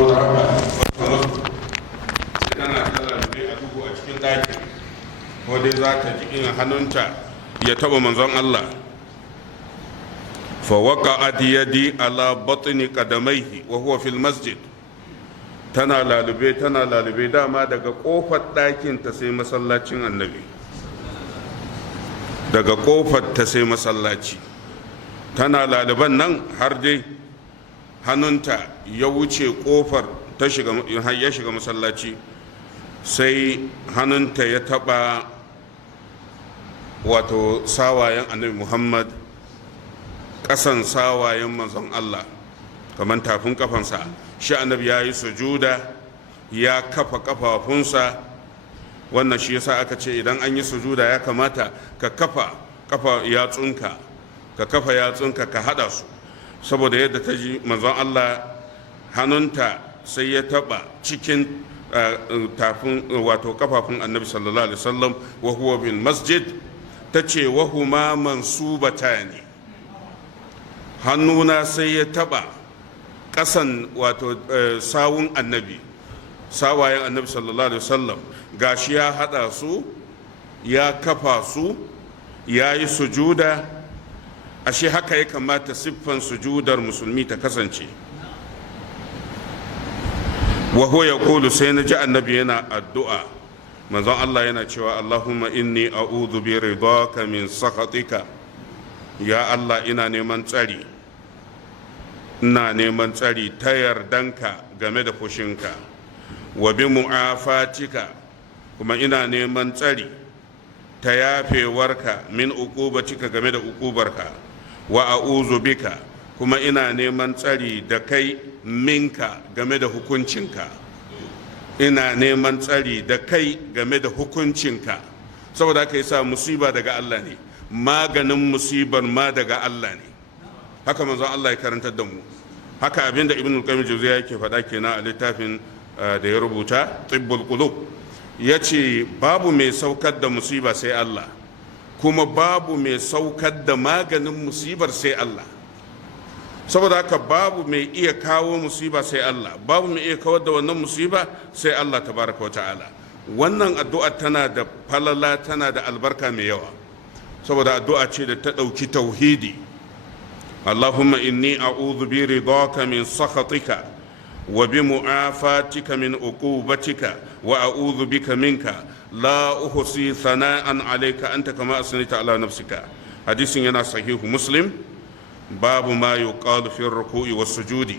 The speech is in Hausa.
saboda haka sai tana lalube a duhu a cikin ɗakin ko dai za ta ji in hannunta ya taɓa manzon Allah fa waqa'at yadi ala batni qadamaihi wa huwa fil masjid. Tana lalube dama daga kofar ɗakin ta sai masallacin annabi, daga kofar ta sai masallaci. Tana laluban nan har dai hannunta ya wuce kofar ya shiga masallaci, sai hannunta ya taba wato sawayen annabi Muhammad, ƙasan sawayen manzon Allah kamar tafin kafansa. Shi annabi ya yi sujuda ya kafa kafafunsa. Wannan shi yasa aka ce idan an yi sujuda ya kamata ka kafa yatsunka ka hada su, saboda yadda ta ji manzon Allah hannunta sai ya taba cikin tafin wato kafafun annabi sallallahu alaihi wasallam wa huwa bil masjid. ta ce wa huma mansubatani, hannuna sai ya taba kasan wato sawun annabi, sawayen annabi sallallahu alaihi wasallam. Gashi ya hada su, ya kafa su, ya yi sujuda. Ashe haka ya kamata siffan sujudar musulmi ta kasance. wa huwa yaqulu, sai na ji annabi yana addu'a, manzon Allah yana cewa Allahumma inni a'udhu bi ridaka min sakhatika. Ya Allah, ina neman tsari ta yardanka game da fushinka, wa bi mu'afatika, kuma ina neman tsari ta yafewarka min uqubatika game da uqubarka, wa a'udhu bika, kuma ina neman tsari da kai minka game da hukuncinka. Ina neman tsari da kai game da hukuncinka. Saboda haka yasa musiba daga Allah ne, maganin musibar ma daga Allah ne. Haka manzon Allah ya karantar da mu. Haka abinda Ibn al-Qayyim Jawziyya yake faɗa kenan a littafin da ya rubuta Tibbul Qulub. Yace babu mai saukar da musiba sai Allah, kuma babu mai saukar da maganin musibar sai Allah. Saboda haka babu mai iya kawo musiba sai Allah, babu mai iya kawar da wannan musiba sai Allah tabaraka wa ta'ala. Wannan addu'a tana da falala, tana da albarka mai yawa, saboda addu'a ce da ta ɗauki tauhidi. Allahumma inni a'udhu bi ridaka min sakhatika wa bi mu'afatika min uqubatika wa a'udhu bika minka la uhsi thana'an alayka anta kama asnayta ala nafsika. Hadisin yana sahihu Muslim. babu ma yuqalu fi ruku'i was sujudi.